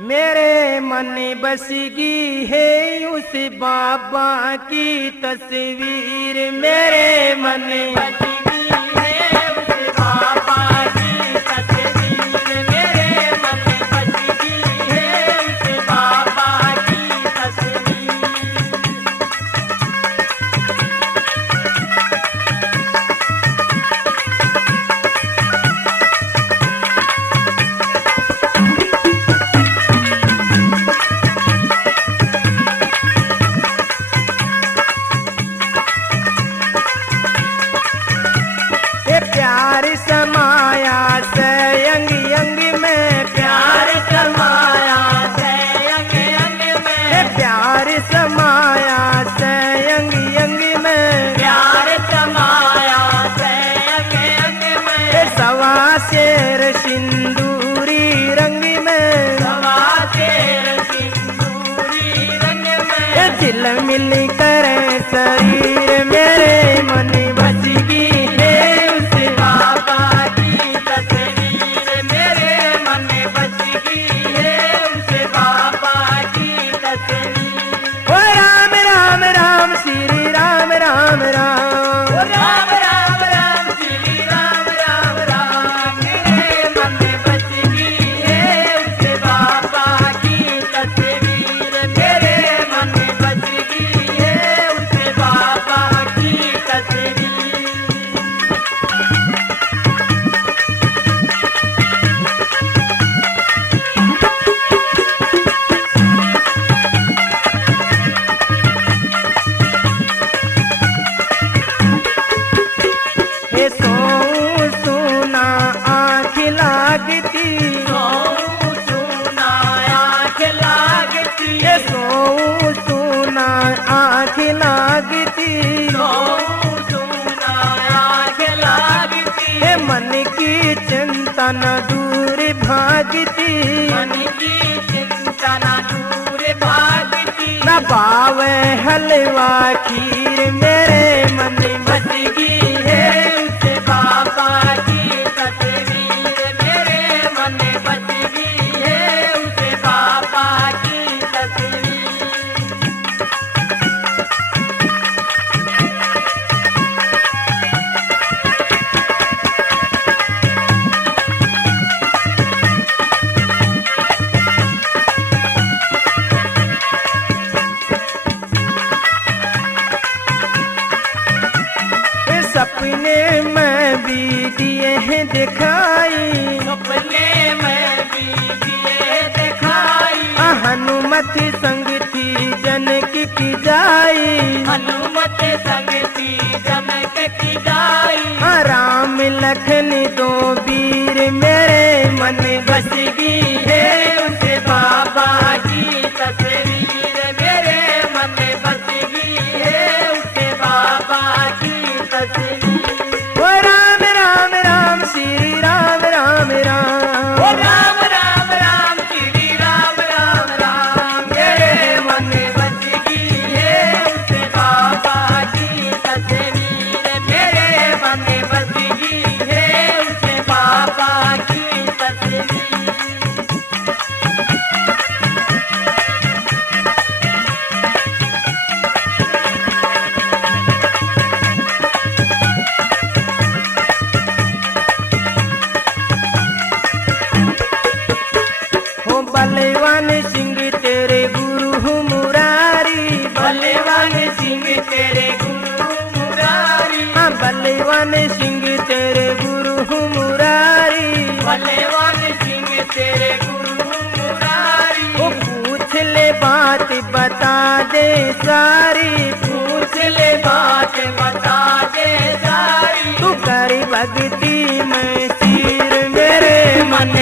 मेरे मन बसगी है उस बाबा की तस्वीर। मेरे मन बसगी है उस बाबा की तस्वीर। मेरे मन बसगी है उस बाबा की तस्वीर। प्यार समाया से अंग अंग में, प्यार समाया से अंग अंग में, प्यार समाया से अंग अंग में, प्यार समाया से अंग अंग में। सवा शेर सिंदूरी रंग में, सवा शेर सिंदूरी रंग में। दिल मिल कर शरीर मेरे मन बसगी मन की चिंता न दूर भागती, मन की चिंता न दूर भागती। न पावे हलवा खीर मेरे मन बसगी है उस बाबा की तस्वीर। मेरे मन बसगी है उस बाबा की तस्वीर। सपने में भी दिए हैं दिखाई, सपने में भी दिए दिखाई। हनुमत संग थी जनक की जाई, हनुमत संग थी जनक की जाई। राम लखन दो वीर मेरे मन बसगी है उस बाबा की तस्वीर। मेरे मन बसगी है उस बाबा की तस्वीर। बलवान सिंह तेरे गुरु मुरारी, बलवान सिंह तेरे गुरु मुरारी। बलवान सिंह तेरे गुरु मुरारी, बलवान सिंह तेरे गुरु मुरारी। वो पूछ ले बात बता दे सारी, पूछ ले बात बता दे सारी। तू कर भक्ति में सिर मेरे मन